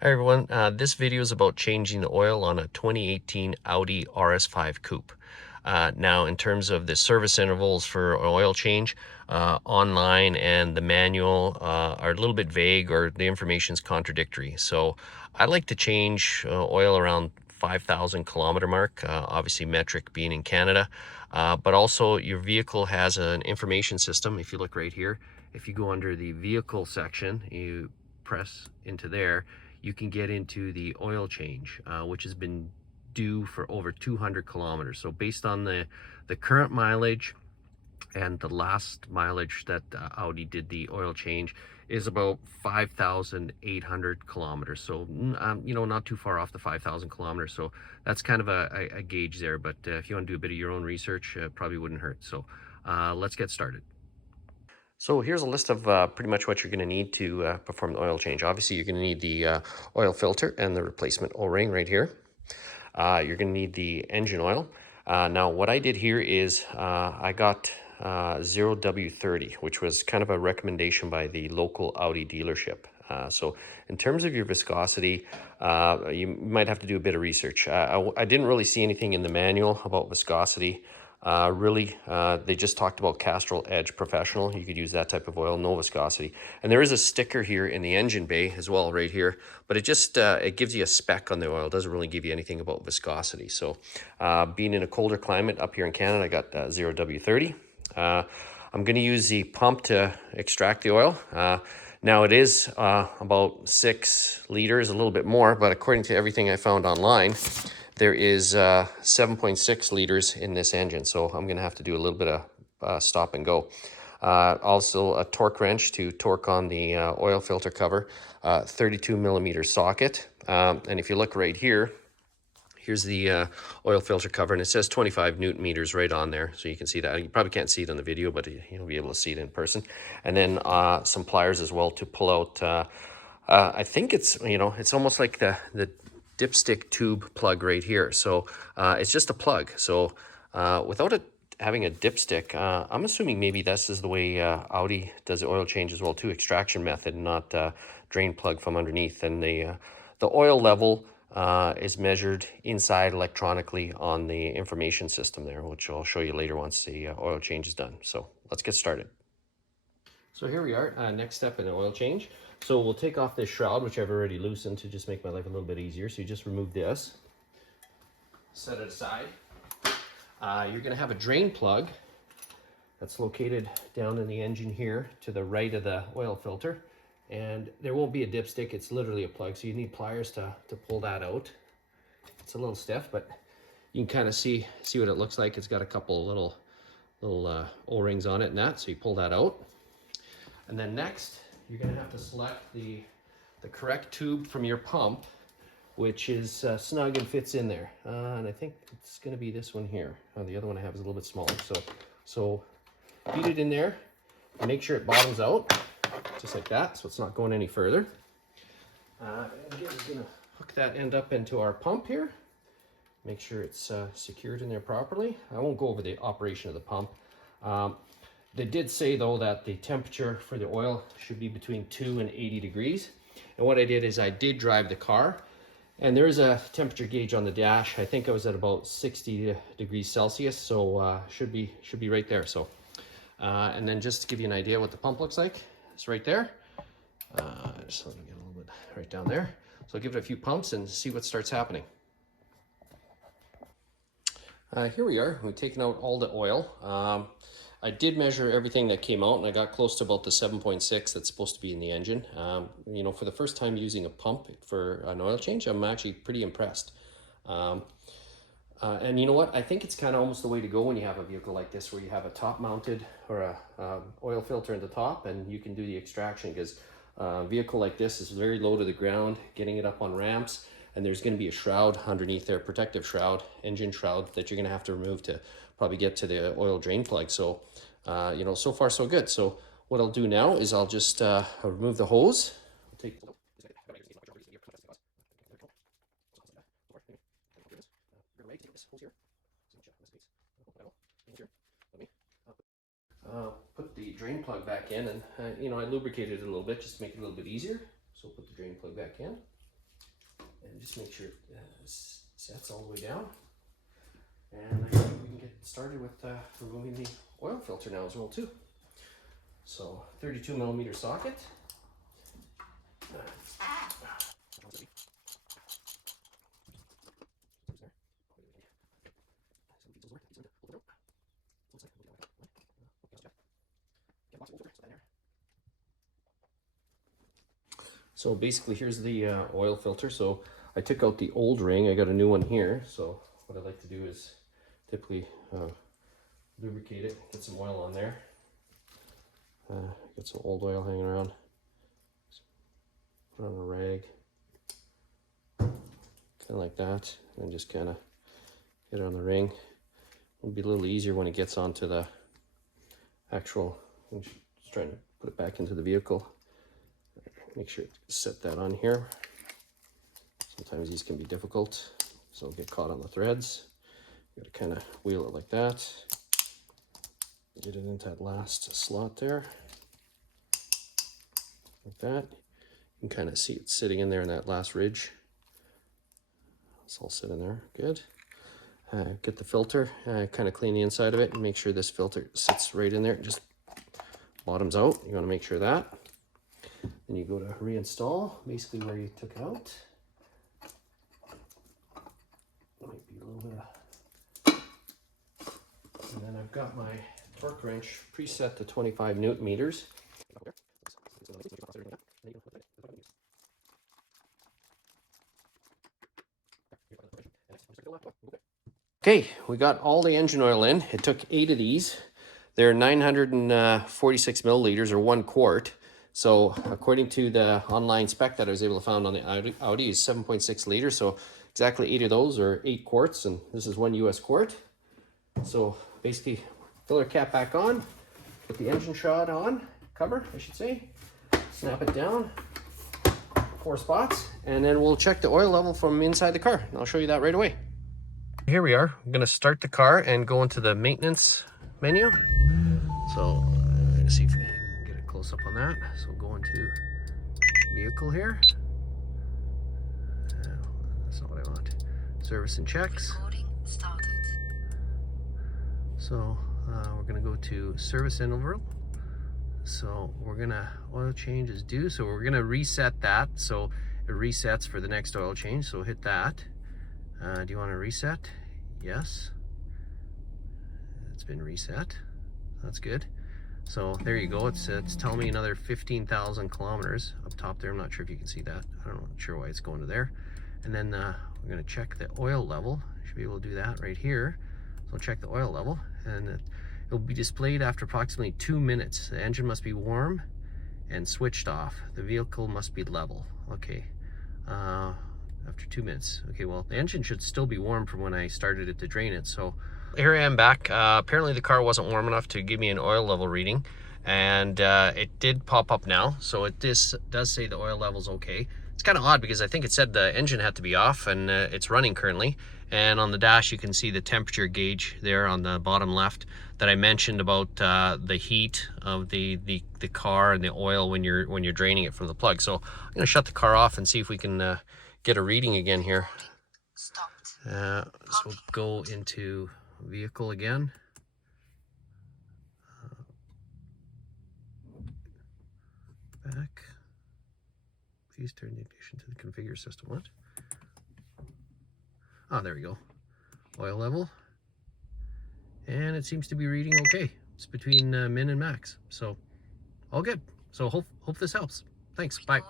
Hi everyone, this video is about changing the oil on a 2018 Audi RS5 Coupe. Now in terms of the service intervals for an oil change, online and the manual are a little bit vague, or the information is contradictory. So I like to change oil around 5,000 kilometer mark, obviously metric being in Canada, but also your vehicle has an information system. If you look right here, if you go under the vehicle section, you press into there, you can get into the oil change, which has been due for over 200 kilometers. So based on the current mileage and the last mileage that Audi did the oil change is about 5,800 kilometers. So, not too far off the 5,000 kilometers. So that's kind of a gauge there. But if you want to do a bit of your own research, probably wouldn't hurt. So let's get started. So here's a list of pretty much what you're going to need to perform the oil change. Obviously, you're going to need the oil filter and the replacement O-ring right here. You're going to need the engine oil. Now, what I did here is I got 0W30, which was kind of a recommendation by the local Audi dealership. So in terms of your viscosity, you might have to do a bit of research. I didn't really see anything in the manual about viscosity. They just talked about Castrol Edge Professional. You could use that type of oil, no viscosity. And there is a sticker here in the engine bay as well, right here. But it just it gives you a spec on the oil. It doesn't really give you anything about viscosity. So being in a colder climate up here in Canada, I got 0W30. I'm going to use the pump to extract the oil. Now it is about 6 liters, a little bit more, but according to everything I found online, there is 7.6 liters in this engine. So I'm going to have to do a little bit of stop and go. Also a torque wrench to torque on the oil filter cover, 32 millimeter socket. And if you look right here, here's the oil filter cover, and it says 25 Newton meters right on there. So you can see that. You probably can't see it on the video, but you'll be able to see it in person. And then some pliers as well to pull out, I think it's almost like the dipstick tube plug right here. So it's just a plug. So without it having a dipstick, I'm assuming maybe this is the way Audi does the oil change as well too, extraction method, not drain plug from underneath. And the oil level is measured inside electronically on the information system there, which I'll show you later once the oil change is done. So let's get started. So here we are, next step in the oil change. So we'll take off this shroud, which I've already loosened to just make my life a little bit easier. So you just remove this, set it aside. You're gonna have a drain plug that's located down in the engine here to the right of the oil filter. And there won't be a dipstick, it's literally a plug. So you need pliers to pull that out. It's a little stiff, but you can kind of see what it looks like. It's got a couple little O-rings on it and that, so you pull that out. And then next, you're going to have to select the correct tube from your pump, which is snug and fits in there. And I think it's going to be this one here. The other one I have is a little bit smaller. So feed it in there, make sure it bottoms out, just like that, so it's not going any further. And again, we're going to hook that end up into our pump here. Make sure it's secured in there properly. I won't go over the operation of the pump. They did say though that the temperature for the oil should be between 2 and 80 degrees. And what I did is I did drive the car, and there is a temperature gauge on the dash. I think I was at about 60 degrees Celsius, so should be right there. So, and then just to give you an idea what the pump looks like, it's right there. Just let me get a little bit right down there. So I'll give it a few pumps and see what starts happening. Here we are, we've taken out all the oil. I did measure everything that came out, and I got close to about the 7.6 that's supposed to be in the engine. For the first time using a pump for an oil change, I'm actually pretty impressed. And you know what? I think it's kind of almost the way to go when you have a vehicle like this, where you have a top mounted or a oil filter in the top, and you can do the extraction, because a vehicle like this is very low to the ground, getting it up on ramps. And there's going to be a shroud underneath there, protective shroud, engine shroud, that you're going to have to remove to probably get to the oil drain plug. So, so far so good. So what I'll do now is I'll just remove the hose. Put the drain plug back in, and I lubricated it a little bit just to make it a little bit easier. So put the drain plug back in. and just make sure it sets all the way down. And I think we can get started with removing the oil filter now as well too. So 32mm socket. So basically here's the oil filter. So I took out the old ring, I got a new one here. So what I like to do is typically lubricate it, get some oil on there. Get some old oil hanging around. Put on a rag, kind of like that, and just kind of get it on the ring. It'll be a little easier when it gets onto the actual, I'm just trying to put it back into the vehicle. Make sure to set that on here. Sometimes these can be difficult, so it'll get caught on the threads. You gotta kind of wheel it like that. Get it into that last slot there, like that. You can kind of see it sitting in there in that last ridge. It's all sit in there, good. Get the filter, kind of clean the inside of it and make sure this filter sits right in there. It just bottoms out. You want to make sure of that. Then you go to reinstall, basically where you took it out. Might be a little bit of... And then I've got my torque wrench preset to 25 Newton meters. Okay, we got all the engine oil in. It took 8 of these. They're 946 milliliters or 1 quart. So according to the online spec that I was able to find on the Audi is 7.6 liters. So exactly 8 of those are 8 quarts, and this is 1 US quart. So basically filler cap back on, put the engine shroud on, cover I should say, snap it down, 4 spots, and then we'll check the oil level from inside the car. And I'll show you that right away. Here we are. I'm going to start the car and go into the maintenance menu. So let's see if we can get a close up on that. So we'll go into vehicle here. That's not what I want. Service and checks. Recording started. So we're going to go to service interval. So we're going to, oil change is due. So we're going to reset that. So it resets for the next oil change. So hit that. Do you want to reset? Yes. It's been reset. That's good. So there you go. It's telling me another 15,000 kilometers up top there. I'm not sure if you can see that. I'm not sure why it's going to there. And then we're going to check the oil level. Should be able to do that right here. So check the oil level, and it'll be displayed after approximately 2 minutes. The engine must be warm and switched off. The vehicle must be level. Okay. After 2 minutes. Okay, well, the engine should still be warm from when I started it to drain it. So here I am back. Apparently the car wasn't warm enough to give me an oil level reading, and it did pop up now. So it does say the oil level's okay. It's kind of odd because I think it said the engine had to be off, and it's running currently. And on the dash you can see the temperature gauge there on the bottom left that I mentioned about the heat of the car and the oil when you're draining it from the plug. So I'm going to shut the car off and see if we can get a reading again here. So we'll go into vehicle again. Back. Please turn the ignition to the configure system. What? Oh, there we go. Oil level. And it seems to be reading okay. It's between min and max. So all good. So hope this helps. Thanks. Bye.